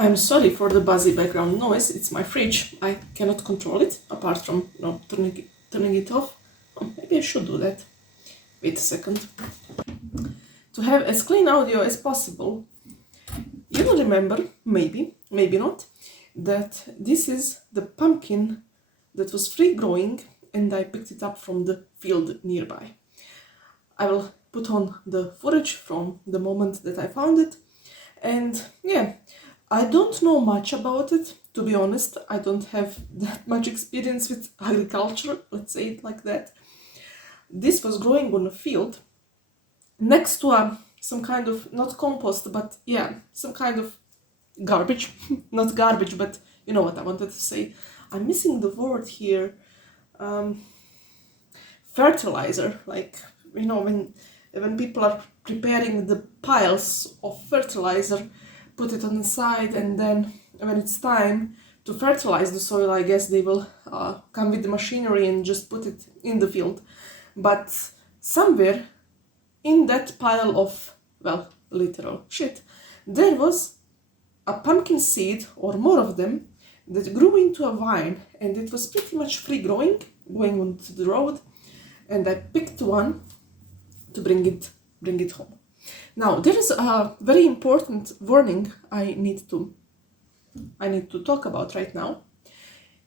I'm sorry for the buzzy background noise. It's my fridge. I cannot control it apart from turning it off. Oh, maybe I should do that. Wait a second. To have as clean audio as possible, you will remember, maybe not, that this is the pumpkin that was free growing and I picked it up from the field nearby. I will put on the footage from the moment that I found it, and yeah, I don't know much about it, to be honest. I don't have that much experience with agriculture, let's say it like that. This was growing on a field next to some kind of, not compost, but yeah, some kind of garbage. Not garbage, but you know what I wanted to say. I'm missing the word here. Fertilizer, like, you know, when people are preparing the piles of fertilizer, put it on the side, and then when it's time to fertilize the soil, I guess they will come with the machinery and just put it in the field. But somewhere in that pile of, well, literal shit, there was a pumpkin seed, or more of them, that grew into a vine, and it was pretty much free growing, going onto the road, and I picked one to bring it home. Now, there is a very important warning I need to talk about right now.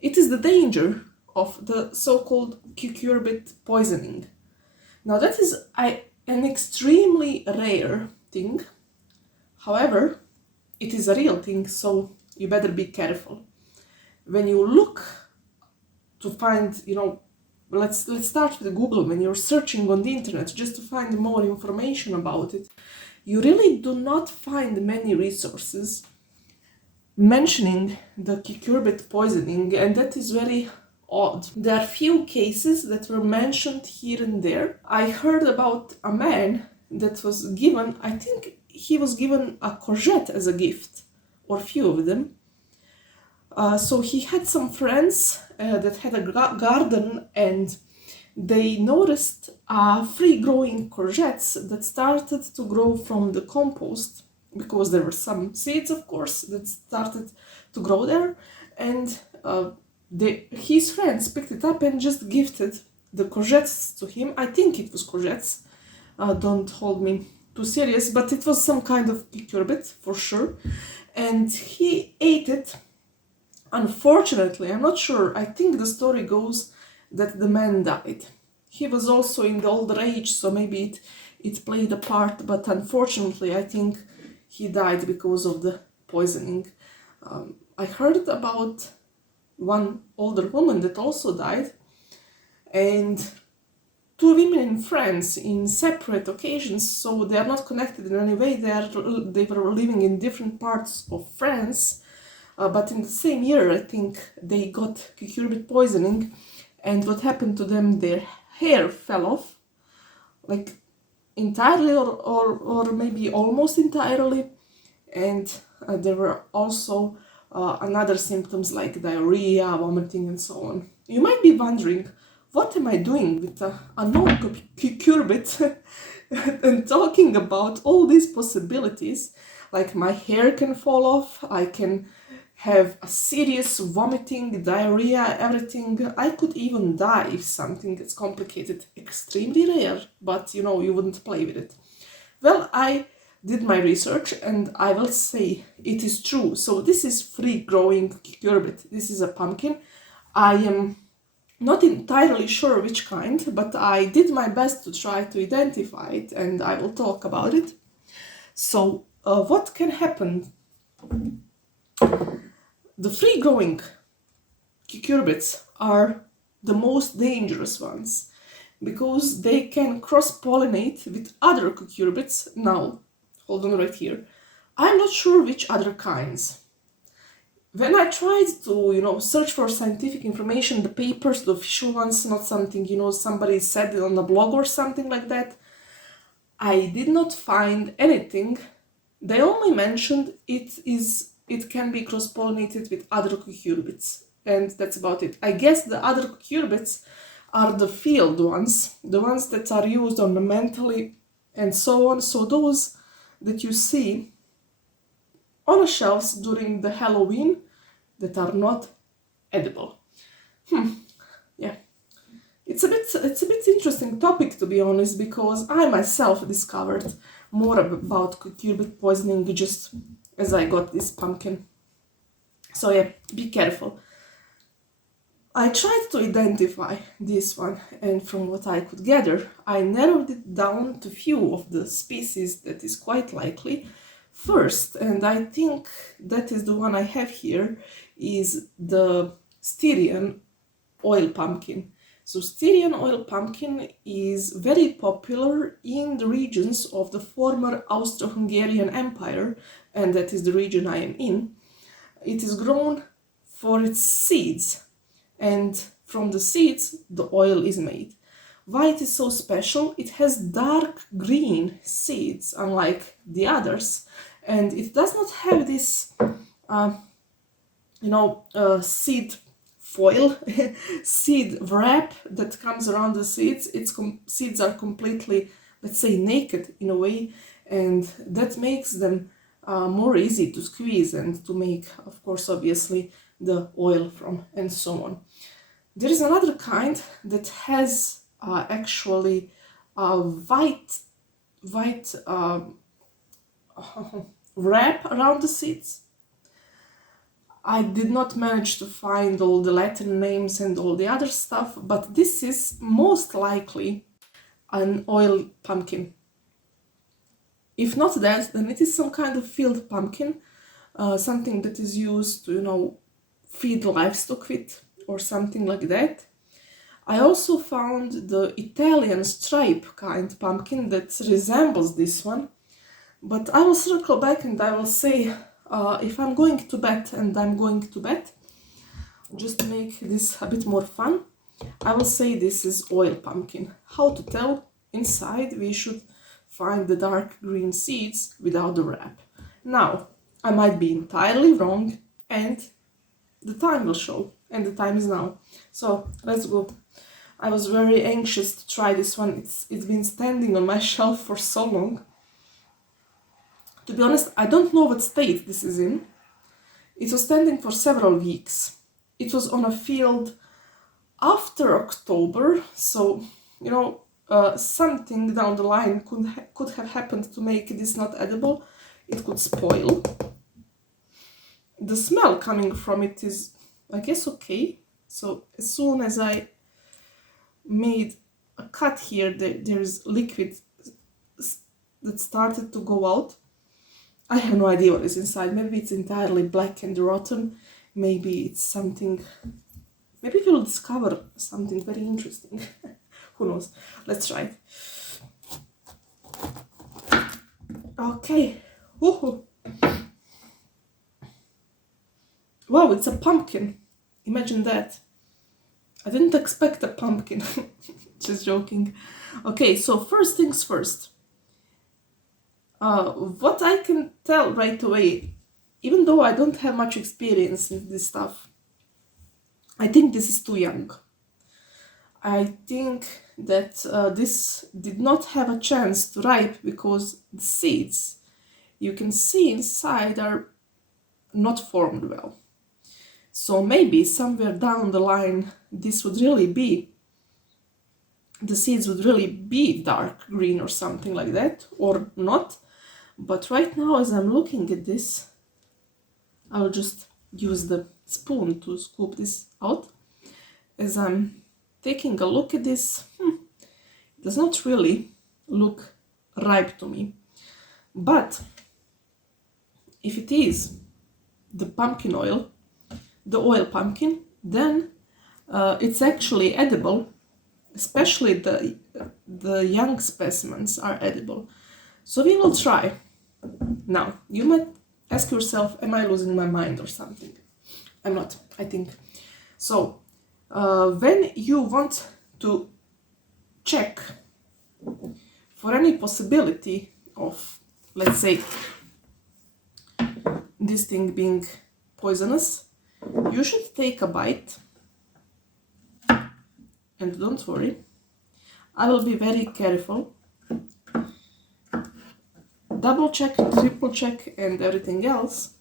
It is the danger of the so-called CUCURBIT poisoning. Now, that is an extremely rare thing. However, it is a real thing, so you better be careful. When you look to find, you know, let's start with Google. When you're searching on the internet just to find more information about it, you really do not find many resources mentioning the cucurbit poisoning, and that is very odd. There are few cases that were mentioned here and there. I heard about a man that was given, I think he was given a courgette as a gift, or a few of them. So he had some friends that had a garden, and they noticed free growing courgettes that started to grow from the compost, because there were some seeds, of course, that started to grow there, and his friends picked it up and just gifted the courgettes to him. I think it was courgettes, don't hold me too serious, but it was some kind of cucurbit for sure, and he ate it. Unfortunately, I'm not sure, I think the story goes that the man died. He was also in the older age, so maybe it played a part, but unfortunately I think he died because of the poisoning. I heard about one older woman that also died, and two women in France in separate occasions, so they are not connected in any way. They were living in different parts of France, but in the same year I think they got cucurbit poisoning, and what happened to them, their hair fell off, like entirely or maybe almost entirely, and there were also another symptoms like diarrhea, vomiting, and so on. You might be wondering, what am I doing with a non-cucurbit and talking about all these possibilities? Like, my hair can fall off, I can have a serious vomiting, diarrhea, everything. I could even die if something gets complicated. Extremely rare, but you know, you wouldn't play with it. Well, I did my research, and I will say it is true. So this is free growing cucurbit. This is a pumpkin. I am not entirely sure which kind, but I did my best to try to identify it, and I will talk about it. So what can happen? The free growing cucurbits are the most dangerous ones because they can cross-pollinate with other cucurbits. Now, hold on right here. I'm not sure which other kinds. When I tried to, you know, search for scientific information, the papers, the official ones, not something, you know, somebody said it on a blog or something like that, I did not find anything. They only mentioned it can be cross-pollinated with other cucurbits, and that's about it. I guess the other cucurbits are the field ones, the ones that are used ornamentally and so on. So those that you see on the shelves during the Halloween that are not edible. Yeah. It's a bit interesting topic, to be honest, because I myself discovered more about cucurbit poisoning just as I got this pumpkin. So yeah, be careful. I tried to identify this one, and from what I could gather, I narrowed it down to few of the species that is quite likely. First, and I think that is the one I have here, is the Styrian oil pumpkin. So Styrian oil pumpkin is very popular in the regions of the former Austro-Hungarian Empire, and that is the region I am in. It is grown for its seeds, and from the seeds the oil is made. Why it is so special? It has dark green seeds, unlike the others, and it does not have this seed foil, seed wrap that comes around the seeds. Seeds are completely, let's say, naked in a way, and that makes them more easy to squeeze and to make, of course, obviously, the oil from, and so on. There is another kind that has actually a white wrap around the seeds. I did not manage to find all the Latin names and all the other stuff, but this is most likely an oil pumpkin. If not that, then it is some kind of field pumpkin, something that is used to, feed livestock with or something like that. I also found the Italian stripe kind pumpkin that resembles this one, but I will circle back and I will say, if I'm going to bet, and I'm going to bet, just to make this a bit more fun, I will say this is oil pumpkin. How to tell? Inside we should find the dark green seeds without the wrap. Now, I might be entirely wrong, and the time will show, and the time is now. So let's go. I was very anxious to try this one. It's been standing on my shelf for so long. To be honest, I don't know what state this is in. It was standing for several weeks. It was on a field after October, so something down the line could have happened to make this not edible. It could spoil. The smell coming from it is, I guess, okay. So as soon as I made a cut here, there's liquid that started to go out. I have no idea what is inside. Maybe it's entirely black and rotten. Maybe it's something... Maybe we'll discover something very interesting. Who knows? Let's try it. Okay. Woohoo! Wow, it's a pumpkin. Imagine that. I didn't expect a pumpkin. Just joking. Okay, so first things first. What I can tell right away, even though I don't have much experience in this stuff, I think this is too young. I think that this did not have a chance to ripe because the seeds you can see inside are not formed well. So maybe somewhere down the line this would really be, the seeds would really be dark green or something like that, or not. But right now, as I'm looking at this, I'll just use the spoon to scoop this out. As I'm taking a look at this, it does not really look ripe to me. But if it is the pumpkin oil, the oil pumpkin, then it's actually edible. Especially the young specimens are edible. So we will try. Now, you might ask yourself, am I losing my mind or something? I'm not, I think. So, when you want to check for any possibility of, let's say, this thing being poisonous, you should take a bite. And don't worry, I will be very careful double check, triple check, and everything else,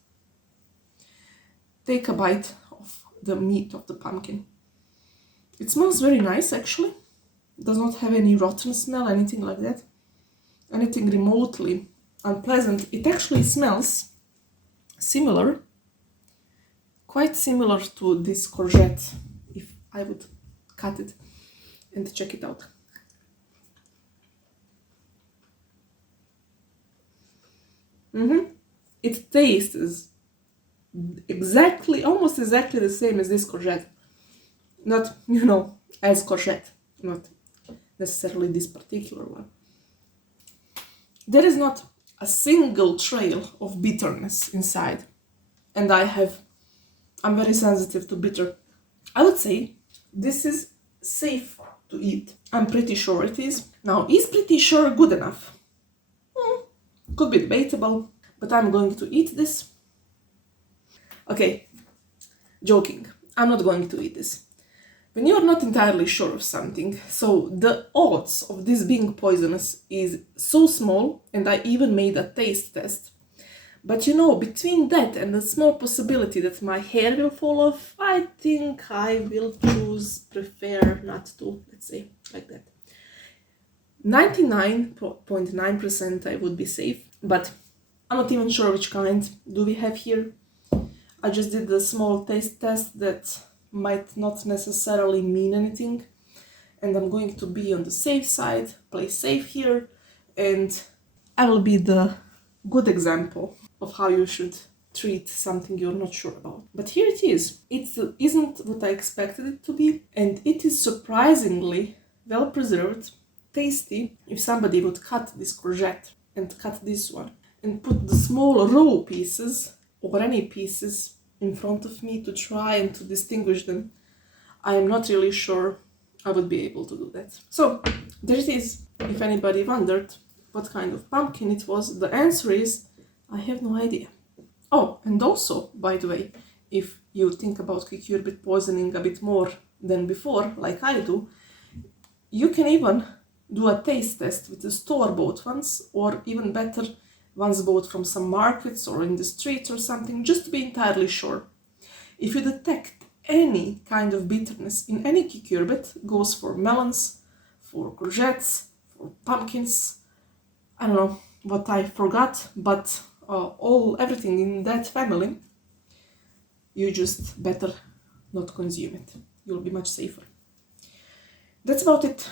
take a bite of the meat of the pumpkin. It smells very nice, actually. It does not have any rotten smell, anything like that. Anything remotely unpleasant. It actually smells similar, quite similar to this courgette, if I would cut it and check it out. It tastes exactly, almost exactly the same as this courgette. Not, as courgette, not necessarily this particular one. There is not a single trail of bitterness inside, and I'm very sensitive to bitter. I would say this is safe to eat. I'm pretty sure it is. Now, is pretty sure good enough? Could be debatable, but I'm going to eat this. Okay, joking. I'm not going to eat this. When you're not entirely sure of something, so the odds of this being poisonous is so small, and I even made a taste test. But between that and the small possibility that my hair will fall off, I think I will prefer not to, let's say, like that. 99.9% I would be safe, but I'm not even sure which kind do we have here. I just did the small taste test that might not necessarily mean anything, and I'm going to be on the safe side, play safe here, and I will be the good example of how you should treat something you're not sure about. But here it is. It isn't what I expected it to be, and it is surprisingly well preserved, tasty. If somebody would cut this courgette and cut this one and put the small raw pieces or any pieces in front of me to try and to distinguish them, I am not really sure I would be able to do that. So there it is. If anybody wondered what kind of pumpkin it was, the answer is I have no idea. Oh, and also, by the way, if you think about cucurbit poisoning a bit more than before, like I do, you can even do a taste test with the store-bought ones, or even better, ones bought from some markets or in the streets or something, just to be entirely sure. If you detect any kind of bitterness in any cucurbit, goes for melons, for courgettes, for pumpkins, I don't know what I forgot, but everything in that family, you just better not consume it. You'll be much safer. That's about it